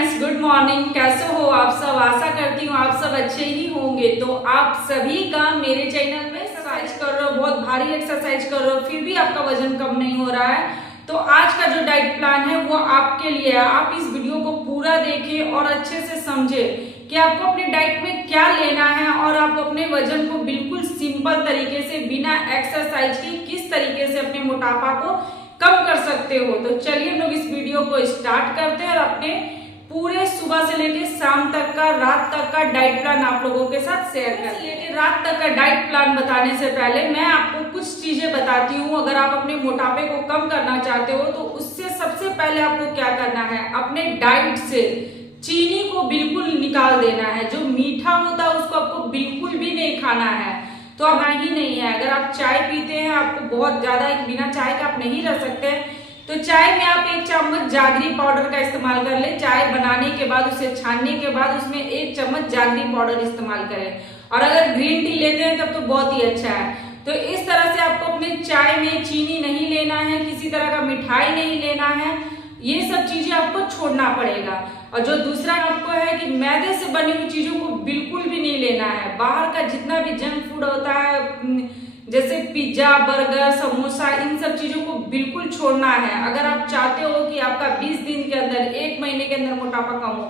Friends, good morning. कैसे हो आप सब? आशा करती हूँ आप सब अच्छे ही होंगे। तो आप सभी का मेरे चैनल में एक्सरसाइज कर रहे हो, बहुत भारी एक्सरसाइज कर रहे हो, फिर भी आपका वजन कम नहीं हो रहा है, तो आज का जो डाइट प्लान है वो आपके लिए है। आप इस वीडियो को पूरा देखें और अच्छे से समझें कि आपको अपने डाइट में क्या लेना है और आप अपने वजन को बिल्कुल सिंपल तरीके से बिना एक्सरसाइज के किस तरीके से अपने मोटापा को कम कर सकते हो। तो चलिए हम लोग इस वीडियो को स्टार्ट करते हैं और अपने पूरे सुबह से लेके शाम तक का, रात तक का डाइट प्लान आप लोगों के साथ शेयर करते हैं। रात तक का डाइट प्लान बताने से पहले मैं आपको कुछ चीजें बताती हूँ। अगर आप अपने मोटापे को कम करना चाहते हो तो उससे सबसे पहले आपको क्या करना है, अपने डाइट से चीनी को बिल्कुल निकाल देना है। जो मीठा होता है उसको आपको बिल्कुल भी नहीं खाना है। तो अब ही नहीं है, अगर आप चाय पीते हैं, आपको बहुत ज्यादा, बिना चाय के आप नहीं रह सकते, तो चाय में आप 1 चम्मच जागरी पाउडर का इस्तेमाल कर ले। चाय बनाने के बाद उसे छानने के बाद उसमें 1 चम्मच जागरी पाउडर इस्तेमाल करें। और अगर ग्रीन टी लेते हैं तब तो बहुत ही अच्छा है। तो इस तरह से आपको अपने चाय में चीनी नहीं लेना है, किसी तरह का मिठाई नहीं लेना है, ये सब चीजें आपको छोड़ना पड़ेगा। और जो दूसरा आपको है कि मैदे से बनी हुई चीजों को बिल्कुल भी नहीं लेना है। बाहर का जितना भी जंक फूड होता है, जैसे पिज्जा, बर्गर, समोसा, इन सब चीजों को बिल्कुल छोड़ना है। अगर आप चाहते हो कि आपका 20 दिन के अंदर, 1 महीने के अंदर मोटापा कम हो,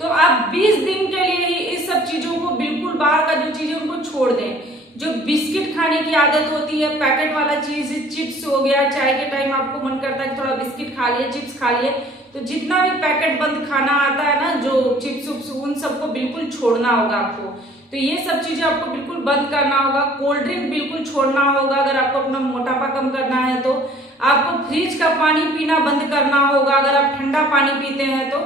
तो आप 20 दिन के लिए ही इस सब चीजों को बिल्कुल, बाहर का जो चीजें उनको छोड़ दें। जो बिस्किट खाने की आदत होती है, पैकेट वाला चीज, चिप्स हो गया, चाय के टाइम आपको मन करता है कि थोड़ा बिस्किट खा लिए, चिप्स खा लिए, तो जितना भी पैकेट बंद खाना आता है ना, जो चिप्स उप्स, उन सबको बिल्कुल छोड़ना होगा आपको। तो ये सब चीजें आपको बिल्कुल बंद करना होगा। कोल्ड ड्रिंक बिल्कुल छोड़ना होगा। अगर आपको अपना मोटापा कम करना है तो आपको फ्रिज का पानी पीना बंद करना होगा। अगर आप ठंडा पानी पीते हैं तो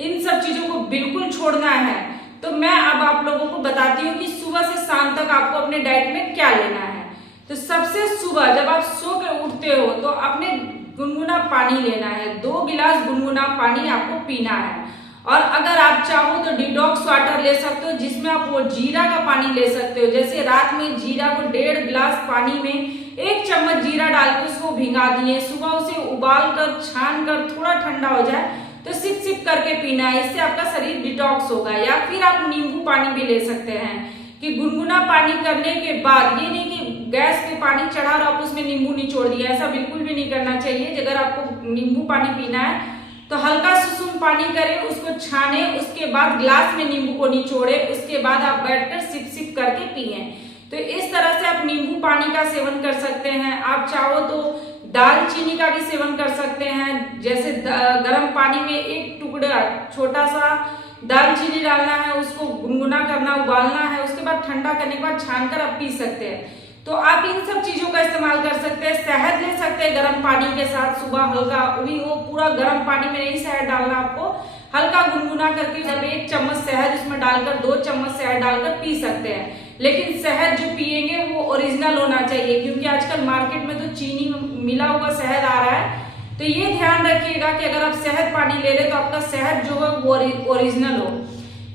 इन सब चीजों को बिल्कुल छोड़ना है। तो मैं अब आप लोगों को बताती हूँ कि सुबह से शाम तक आपको अपने डाइट में क्या लेना है। तो सबसे सुबह जब आप सो के उठते हो तो अपने गुनगुना पानी लेना है। 2 गिलास गुनगुना पानी आपको पीना है। और अगर आप चाहो तो डिटॉक्स वाटर ले सकते हो, जिसमें आप वो जीरा का पानी ले सकते हो। जैसे रात में जीरा को 1.5 गिलास पानी में 1 चम्मच जीरा डाल के उसको भिंगा दिए, सुबह उसे उबाल कर, छान कर, थोड़ा ठंडा हो जाए तो सिप सिप करके पीना है। इससे आपका शरीर डिटॉक्स होगा। या फिर आप नींबू पानी भी ले सकते हैं कि गुनगुना पानी करने के बाद, ये नहीं कि गैस पे पानी चढ़ा और आप उसमें नींबू निचोड़ दिया, ऐसा बिल्कुल भी नहीं करना चाहिए। अगर आपको नींबू पानी पीना है तो हल्का सुसुम पानी करें, उसको छाने, उसके बाद ग्लास में नींबू को निचोड़े, उसके बाद आप बैठकर सिप सिप करके पिए। तो इस तरह से आप नींबू पानी का सेवन कर सकते हैं। आप चाहो तो दालचीनी का भी सेवन कर सकते हैं। जैसे गर्म पानी में 1 टुकड़ा छोटा सा दालचीनी डालना है, उसको गुनगुना करना, उबालना है, उसके बाद ठंडा करने के बाद छानकर आप पी सकते हैं। तो आप इन सब चीजों का इस्तेमाल कर सकते हैं। शहद ले सकते हैं गर्म पानी के साथ सुबह, हल्का, भी वो पूरा गर्म पानी में नहीं शहद डालना, आपको हल्का गुनगुना करके जब 1 चम्मच शहद उसमें डालकर, 2 चम्मच शहद डालकर पी सकते हैं। लेकिन शहद जो पिएंगे वो ओरिजिनल होना चाहिए, क्योंकि आजकल मार्केट में तो चीनी मिला हुआ शहद आ रहा है। तो ये ध्यान रखिएगा कि अगर आप शहद पानी ले रहे तो आपका शहद जो है वो ओरिजिनल हो।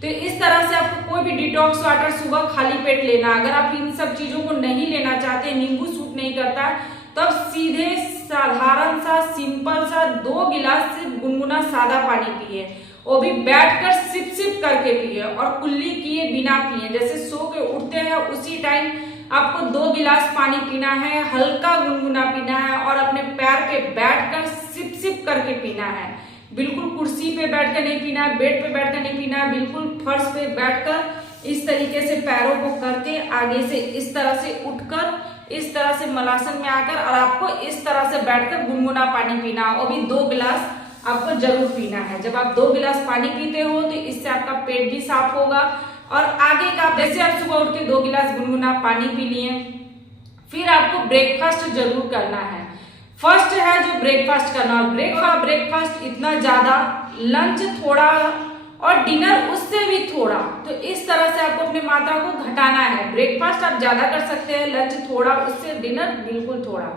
तो इस तरह से आपको कोई भी डिटॉक्स वाटर सुबह खाली पेट लेना। अगर आप इन सब चीजों को नहीं लेना चाहते, नींबू सूट नहीं करता, तो आप सीधे साधारण सा, सिंपल सा 2 गिलास से गुनगुना सादा पानी पिए, वो भी बैठकर सिप सिप करके पिए और कुल्ली किए बिना पिए। जैसे सो के उठते हैं उसी टाइम आपको 2 गिलास पानी पीना है, हल्का गुनगुना पीना है और अपने पैर पे बैठकर सिप सिप करके पीना है। बिल्कुल कुर्सी पे बैठकर नहीं पीना है, बेड पे बैठकर नहीं पीना है, बिल्कुल फर्श पे बैठकर इस तरीके से पैरों को करके आगे से इस तरह से उठकर इस तरह से मलासन में आकर, और आपको इस तरह से बैठकर गुनगुना पानी पीना, वो भी 2 गिलास आपको जरूर पीना है। जब आप 2 गिलास पानी पीते हो तो इससे आपका पेट भी साफ होगा। और आगे का, जैसे आप सुबह उठ के 2 गिलास गुनगुना पानी पी लिए, फिर आपको ब्रेकफास्ट जरूर करना है। फर्स्ट है जो ब्रेकफास्ट करना, ब्रेकफास्ट इतना ज्यादा, लंच थोड़ा और डिनर उससे भी थोड़ा। तो इस तरह से आपको अपनी मात्रा को घटाना है। ब्रेकफास्ट आप ज्यादा कर सकते हैं, लंच थोड़ा, उससे डिनर बिल्कुल थोड़ा।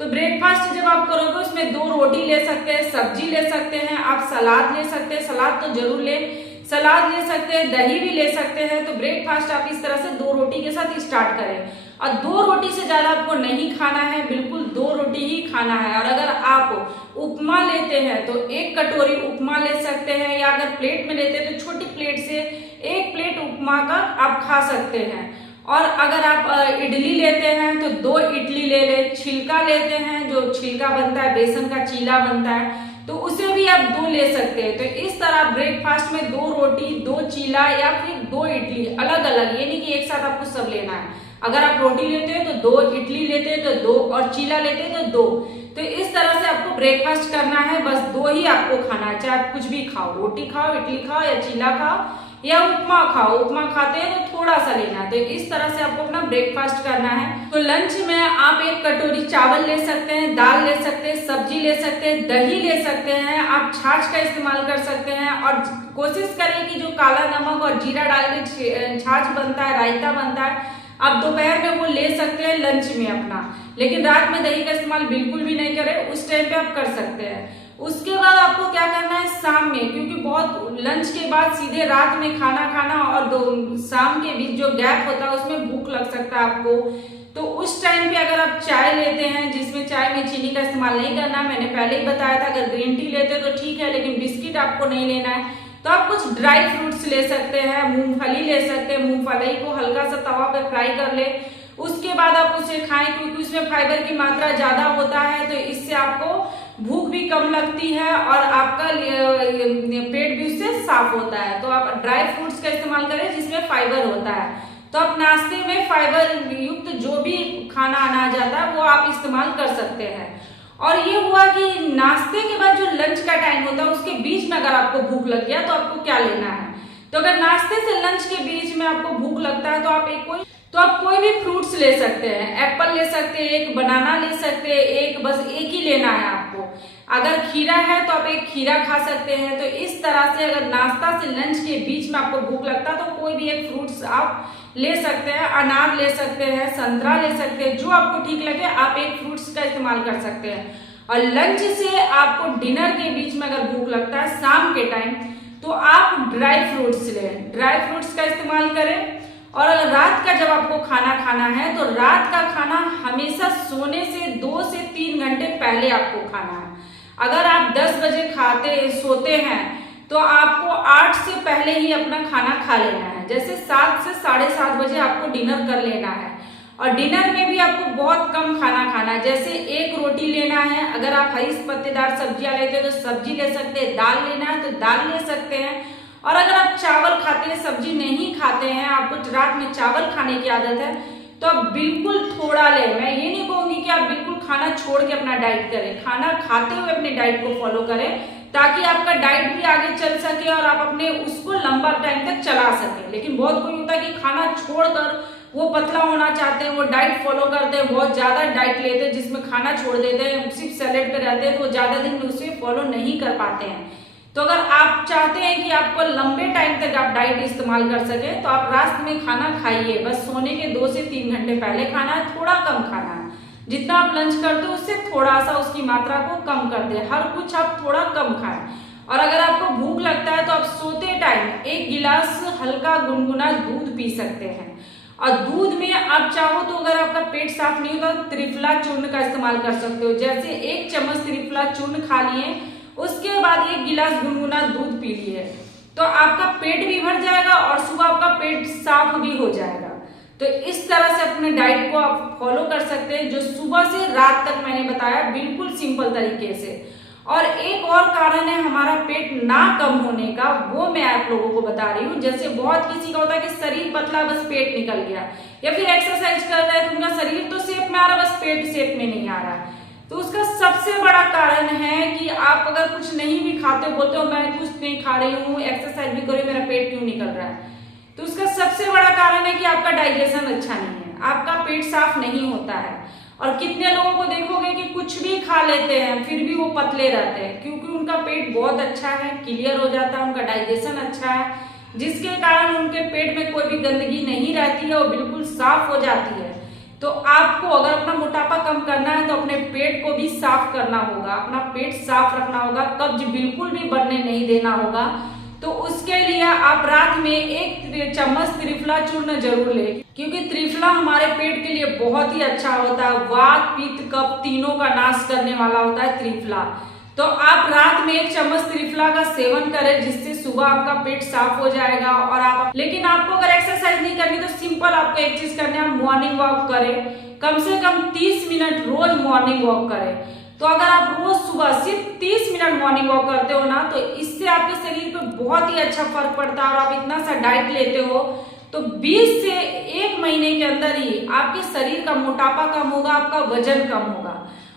तो ब्रेकफास्ट जब आप करोगे उसमें 2 रोटी ले सकते हैं, सब्जी ले सकते हैं, आप सलाद ले सकते हैं, सलाद तो जरूर लें, सलाद ले सकते हैं, दही भी ले सकते हैं। तो ब्रेकफास्ट आप इस तरह से 2 रोटी के साथ स्टार्ट करें। और 2 रोटी से ज्यादा आपको नहीं खाना है, बिल्कुल 2 रोटी ही खाना है। और अगर आप उपमा लेते हैं तो 1 कटोरी उपमा ले सकते हैं, या अगर प्लेट में लेते हैं तो छोटी प्लेट से 1 प्लेट उपमा का आप खा सकते हैं। और अगर आप इडली लेते हैं तो 2 इडली ले ले। छिलका लेते हैं, जो छिलका बनता है, बेसन का चीला बनता है, तो उसे भी आप 2 ले सकते हैं। तो इस तरह आप ब्रेकफास्ट में 2 रोटी, 2 चीला या फिर 2 इडली अलग अलग, ये नहीं कि एक साथ आपको सब लेना है। अगर आप रोटी लेते हैं तो 2, इडली लेते हैं तो 2, और चीला लेते हैं तो 2। तो इस तरह से आपको ब्रेकफास्ट करना है, बस 2 ही आपको खाना है। चाहे आप कुछ भी खाओ, रोटी खाओ, इडली खाओ या चीला खाओ या उपमा खाओ। उपमा खाते हैं तो थोड़ा सा लेना है। तो इस तरह से आपको अपना ब्रेकफास्ट करना है। तो लंच में आप 1 कटोरी चावल ले सकते हैं, दाल ले सकते हैं, सब्जी ले सकते हैं, दही ले सकते हैं, आप छाछ का इस्तेमाल कर सकते हैं। और कोशिश करें कि जो काला नमक और जीरा डाल के छाछ बनता है, रायता बनता है, आप दोपहर में वो ले सकते हैं लंच में अपना। लेकिन रात में दही का इस्तेमाल बिल्कुल भी नहीं करें, उस टाइम पे आप कर सकते हैं। उसके बाद आपको क्या करना है शाम में, क्योंकि बहुत लंच के बाद सीधे रात में खाना खाना और शाम के बीच जो गैप होता है उसमें भूख लग सकता है आपको। तो उस टाइम पे अगर आप चाय लेते हैं, जिसमें चाय में चीनी का इस्तेमाल नहीं करना, मैंने पहले ही बताया था, अगर ग्रीन टी लेते हैं तो ठीक है, लेकिन बिस्किट आपको नहीं लेना है। तो आप कुछ ड्राई फ्रूट्स ले सकते हैं, मूंगफली ले सकते हैं, मूंगफली को हल्का सा तवा पे फ्राई कर ले, उसके बाद आप उसे खाएं, क्योंकि उसमें फाइबर की मात्रा ज्यादा होता है। तो इससे आपको भूख भी कम लगती है और आपका पेट भी उससे साफ होता है। तो आप ड्राई फ्रूट्स का इस्तेमाल करें जिसमें फाइबर होता है। तो आप नाश्ते में फाइबर युक्त जो भी खाना अनाज आता है वो आप इस्तेमाल कर सकते हैं। और ये हुआ कि नाश्ते के बाद जो लंच का टाइम होता है उसके बीच में अगर आपको भूख लग गया तो आपको क्या लेना है। तो अगर नाश्ते से लंच के बीच में आपको भूख लगता है तो आप कोई भी फ्रूट्स ले सकते हैं। एप्पल ले सकते हैं, 1 बनाना ले सकते हैं, बस एक ही लेना है आपको। अगर खीरा है तो आप 1 खीरा खा सकते हैं। तो इस तरह से अगर नाश्ता से लंच के बीच में आपको भूख लगता है तो कोई भी 1 फ्रूट्स आप ले सकते हैं। अनार ले सकते हैं, संतरा ले सकते हैं, जो आपको ठीक लगे आप 1 फ्रूट्स का इस्तेमाल कर सकते हैं। और लंच से आपको डिनर के बीच में अगर भूख लगता है शाम के टाइम तो आप ड्राई फ्रूट्स लें, ड्राई फ्रूट्स का इस्तेमाल करें। और अगर रात का जब आपको खाना खाना है तो रात का खाना हमेशा सोने से 2 से 3 घंटे पहले आपको खाना है। अगर आप 10 बजे सोते हैं तो आपको 8 से पहले ही अपना खाना खा लेना है। जैसे 7 से 7:30 बजे आपको डिनर कर लेना है। और डिनर में भी आपको बहुत कम खाना खाना है, जैसे 1 रोटी लेना है। अगर आप हरी पत्तेदार सब्जियां लेते हैं तो सब्जी ले सकते हैं, दाल लेना है तो दाल ले सकते हैं। और अगर आप चावल खाते हैं, सब्जी नहीं खाते हैं, आपको रात में चावल खाने की आदत है, तो आप बिल्कुल थोड़ा लें। मैं ये नहीं कहूंगी कि आप बिल्कुल खाना छोड़ के अपना डाइट करें, खाना खाते हुए अपने डाइट को फॉलो करें, ताकि आपका डाइट भी आगे चल सके और आप अपने उसको लंबा टाइम तक चला सके। लेकिन बहुत कोई होता है कि खाना छोड़कर वो पतला होना चाहते हैं, वो डाइट फॉलो करते हैं, बहुत ज्यादा डाइट लेते हैं जिसमें खाना छोड़ देते हैं, सिर्फ सैलेड पे रहते हैं, तो ज्यादा दिन उसे फॉलो नहीं कर पाते हैं। तो अगर आप चाहते हैं कि आपको लंबे टाइम तक आप डाइट इस्तेमाल कर सके तो आप रात में खाना खाइए, बस सोने के 2 से 3 घंटे पहले खाना है, थोड़ा कम खाना है। जितना आप लंच करते हो उससे थोड़ा सा उसकी मात्रा को कम कर दे, हर कुछ आप थोड़ा कम खाएं। और अगर आपको भूख लगता है तो आप सोते टाइम 1 गिलास हल्का गुनगुना दूध पी सकते हैं। और दूध में आप चाहो तो अगर आपका पेट साफ नहीं होता तो त्रिफला चूर्ण का इस्तेमाल कर सकते हो। जैसे 1 चम्मच त्रिफला चूर्ण खा लिए, उसके बाद 1 गिलास गुनगुना दूध पी लिए, तो आपका पेट भी भर जाएगा और सुबह आपका पेट साफ भी हो जाएगा। तो इस तरह से अपने डाइट को आप फॉलो कर सकते हैं, जो सुबह से रात तक मैंने बताया, बिल्कुल सिंपल तरीके से। और एक और कारण है हमारा पेट ना कम होने का, वो मैं आप लोगों को बता रही हूँ। जैसे बहुत किसी का होता है कि शरीर पतला, बस पेट निकल गया, या फिर एक्सरसाइज कर रहा है तो उनका शरीर तो शेप में आ रहा है, बस पेट शेप में नहीं आ रहा है। तो उसका सबसे बड़ा कारण है कि आप अगर कुछ नहीं भी खाते, बोलते हो मैं कुछ नहीं खा रही हूँ, एक्सरसाइज भी करो, मेरा पेट क्यों निकल रहा है, तो उसका सबसे बड़ा कारण है कि आपका डाइजेशन अच्छा नहीं है, आपका पेट साफ नहीं होता है। और कितने लोगों को देखोगे कि कुछ भी खा लेते हैं फिर भी वो पतले रहते हैं, क्योंकि उनका पेट बहुत अच्छा है, क्लियर हो जाता है, उनका डाइजेशन अच्छा है, जिसके कारण उनके पेट में कोई भी गंदगी नहीं रहती है, वो बिल्कुल साफ हो जाती है। तो आपको अगर अपना मोटापा कम करना है तो अपने पेट को भी साफ करना होगा, अपना पेट साफ रखना होगा, कब्ज बिल्कुल भी बढ़ने नहीं देना होगा। तो उसके लिए आप रात में 1 चम्मच त्रिफला चूर्ण जरूर लें, क्योंकि त्रिफला हमारे पेट के लिए बहुत ही अच्छा होता है। वात, पित्त, कफ तीनों का नाश करने वाला होता है त्रिफला। तो आप रात में 1 चम्मच त्रिफला का सेवन करें, जिससे सुबह आपका पेट साफ हो जाएगा। और लेकिन आपको अगर एक्सरसाइज नहीं करनी तो सिंपल आपको एक चीज करनी है, मॉर्निंग वॉक करें। कम से कम 30 मिनट रोज मॉर्निंग वॉक करें। तो अगर आप रोज सुबह सिर्फ 30 मिनट मॉर्निंग वॉक करते हो ना, तो इससे आपके शरीर पे बहुत ही अच्छा फर्क पड़ता है। और आप इतना सा डाइट लेते हो तो 20 से 1 महीने के अंदर ही आपके शरीर का मोटापा कम होगा, आपका वजन कम होगा।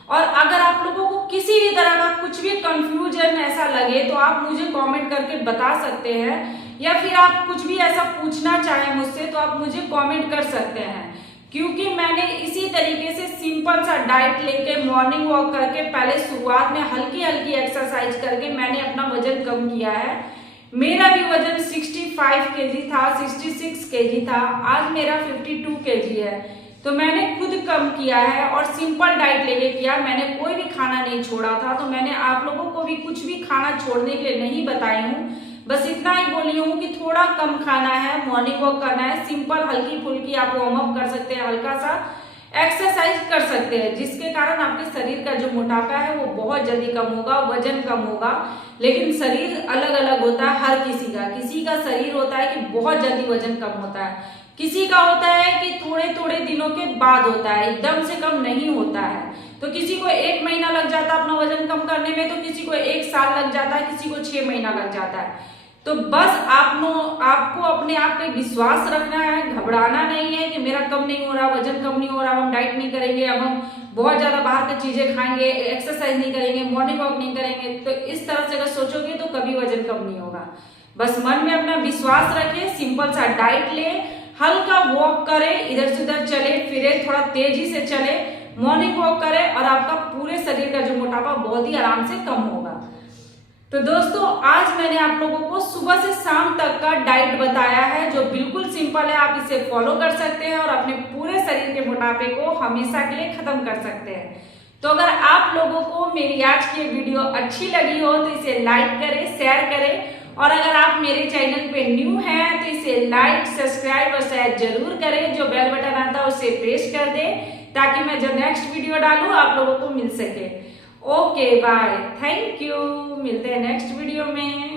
और अगर आप लोगों को किसी भी तरह का कुछ भी कंफ्यूजन ऐसा लगे तो आप मुझे कमेंट करके बता सकते हैं, या फिर आप कुछ भी ऐसा पूछना चाहें मुझसे तो आप मुझे कमेंट कर सकते हैं। क्योंकि मैंने इसी तरीके से सिंपल सा डाइट लेके मॉर्निंग वॉक करके पहले शुरुआत में हल्की हल्की एक्सरसाइज करके मैंने अपना वजन कम किया है। मेरा भी वजन 65 केजी था, 66 केजी था, आज मेरा 52 केजी है। तो मैंने खुद कम किया है और सिंपल डाइट लेके किया। मैंने कोई भी खाना नहीं छोड़ा था। तो मैंने आप लोगों को भी कुछ भी खाना छोड़ने के लिए नहीं बताई हूँ, बस इतना ही बोली हूँ कि थोड़ा कम खाना है, मॉर्निंग वॉक करना है, सिंपल हल्की फुल्की आप वार्म अप कर सकते हैं, हल्का सा एक्सरसाइज कर सकते हैं, जिसके कारण आपके शरीर का जो मोटापा है वो बहुत जल्दी कम होगा, वजन कम होगा। लेकिन शरीर अलग अलग होता है हर किसी का शरीर होता है कि बहुत जल्दी वजन कम होता है, किसी का होता है कि थोड़े थोड़े दिनों के बाद होता है, एकदम से कम नहीं होता है। तो किसी को 1 महीना लग जाता है अपना वजन कम करने में, तो किसी को 1 साल लग जाता है, किसी को 6 महीना लग जाता है। तो बस आपको अपने आप पे विश्वास रखना है, घबराना नहीं है कि मेरा कम नहीं हो रहा, वजन कम नहीं हो रहा, हम डाइट नहीं करेंगे, अब हम बहुत ज्यादा बाहर की चीजें खाएंगे, एक्सरसाइज नहीं करेंगे, मॉर्निंग वॉक नहीं करेंगे। तो इस तरह से अगर सोचोगे तो कभी वजन कम नहीं होगा। बस मन में अपना विश्वास रखे, सिंपल सा डाइट ले, हल्का वॉक करे, इधर से उधर चले फिरे, थोड़ा तेजी से चले, मॉर्निंग वॉक करे और आपका पूरे शरीर का जो मोटापा बहुत ही आराम से कम होगा। तो दोस्तों, आज मैंने आप लोगों को सुबह से शाम तक का डाइट बताया है, जो बिल्कुल सिंपल है। आप इसे फॉलो कर सकते हैं और अपने पूरे शरीर के मोटापे को हमेशा के लिए खत्म कर सकते हैं। तो अगर आप लोगों को मेरी आज की वीडियो अच्छी लगी हो तो इसे लाइक करें, शेयर करें, और अगर आप मेरे चैनल पे न्यू हैं तो इसे लाइक, सब्सक्राइब और शेयर जरूर करें। जो बेल बटन आता है उसे प्रेस कर दें, ताकि मैं जब नेक्स्ट वीडियो डालूं आप लोगों को मिल सके। ओके बाय, थैंक यू, मिलते हैं नेक्स्ट वीडियो में।